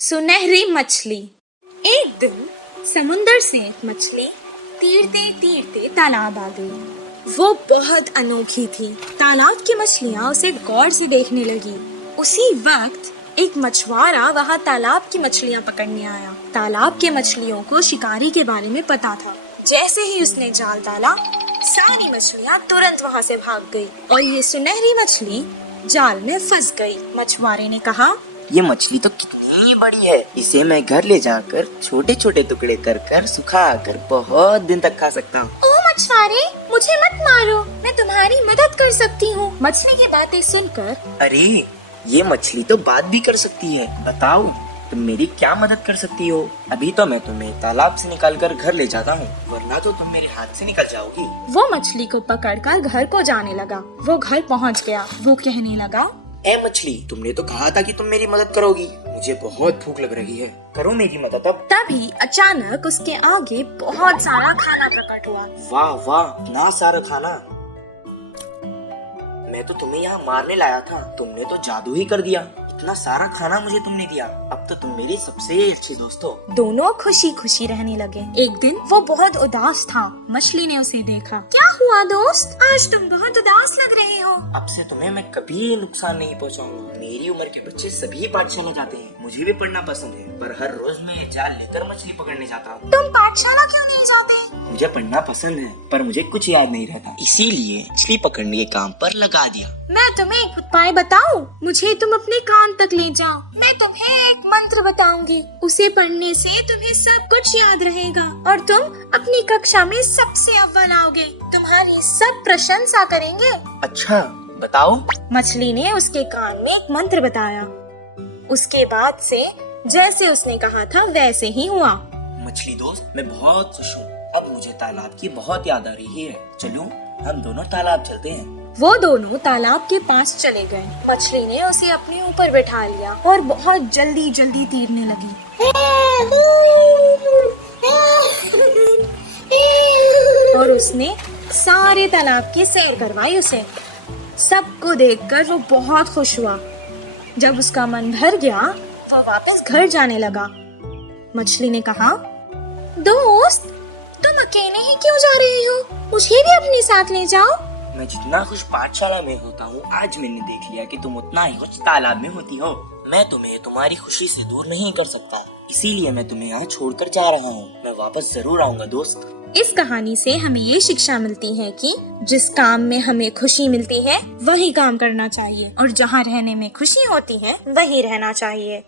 सुनहरी मछली। एक दिन समुंदर से एक मछली तीरते तीरते तालाब आ गई। वो बहुत अनोखी थी। तालाब की मछलियाँ उसे गौर से देखने लगी। उसी वक्त एक मछुआरा वहाँ तालाब की मछलियाँ पकड़ने आया। तालाब के मछलियों को शिकारी के बारे में पता था। जैसे ही उसने जाल डाला, सारी मछलियाँ तुरंत वहाँ से भाग गई और ये सुनहरी मछली जाल में फंस गई। मछुआरे ने कहा, ये मछली तो कितनी बड़ी है, इसे मैं घर ले जाकर छोटे छोटे टुकड़े कर कर सुखा कर बहुत दिन तक खा सकता हूँ। ओ मछुआरे, मुझे मत मारो, मैं तुम्हारी मदद कर सकती हूँ। मछली की बातें सुनकर, अरे ये मछली तो बात भी कर सकती है, बताओ तुम मेरी क्या मदद कर सकती हो? अभी तो मैं तुम्हें तालाब से निकाल कर घर ले जाता हूँ, वरना तो तुम मेरे हाथ से निकल जाओगी। वो मछली को पकड़कर घर को जाने लगा। वो घर पहुँच गया। वो कहने लगा, ए मछली, तुमने तो कहा था कि तुम मेरी मदद करोगी। मुझे बहुत भूख लग रही है, करो मेरी मदद अब। तभी अचानक उसके आगे बहुत सारा खाना प्रकट हुआ। वाह वाह, इतना सारा खाना। मैं तो तुम्हें यहाँ मारने लाया था, तुमने तो जादू ही कर दिया। इतना सारा खाना मुझे तुमने दिया, अब तो तुम मेरे सबसे अच्छे दोस्त हो। दोनों खुशी खुशी रहने लगे। एक दिन वो बहुत उदास था। मछली ने उसे देखा। क्या हुआ दोस्त, आज तुम बहुत उदास लग रहे हो। अब से तुम्हें मैं कभी नुकसान नहीं पहुंचाऊंगा। मेरी उम्र के बच्चे सभी पाठशाला जाते हैं, मुझे भी पढ़ना पसंद है, पर हर रोज मैं जाल लेकर मछली पकड़ने जाता हूँ। तुम पाठशाला क्यों नहीं जाते? मुझे पढ़ना पसंद है, पर मुझे कुछ याद नहीं रहता, इसीलिए मछली पकड़ने के काम पर लगा दिया। मैं तुम्हें एक उपाय बताऊं? मुझे तुम अपने कान तक ले जाओ। मैं तुम्हें एक मंत्र बताऊंगी। उसे पढ़ने से तुम्हें सब कुछ याद रहेगा और तुम अपनी कक्षा में सबसे अव्वल आओगे। तुम्हारी सब प्रशंसा करेंगे। अच्छा बताओ। मछली ने उसके कान में एक मंत्र बताया। उसके बाद से जैसे उसने कहा था वैसे ही हुआ। मछली दोस्त, मैं बहुत खुश हूँ। अब मुझे तालाब की बहुत याद आ रही है। चलो हम दोनों तालाब चलते हैं। वो दोनों तालाब के पास चले गए। मछली ने उसे अपने ऊपर बैठा लिया और बहुत जल्दी जल्दी तैरने लगी। और उसने सारे तालाब की सैर करवाई उसे। सबको देखकर वो बहुत खुश हुआ। जब उसका मन भर गया, वो वापस घर जाने लगा। मछली ने कहा, दोस्त, तुम अकेले ही क्यों जा रहे हो? मुझे भी अपने साथ ले जाओ। मैं जितना खुश पाठशाला में होता हूँ, आज मैंने देख लिया कि तुम उतना ही खुश तालाब में होती हो। मैं तुम्हें तुम्हारी खुशी से दूर नहीं कर सकता, इसीलिए मैं तुम्हें यहाँ छोड़कर जा रहा हूँ। मैं वापस जरूर आऊँगा दोस्त। इस कहानी से हमें ये शिक्षा मिलती है कि जिस काम में हमें खुशी मिलती है वही काम करना चाहिए और जहाँ रहने में खुशी होती है वही रहना चाहिए।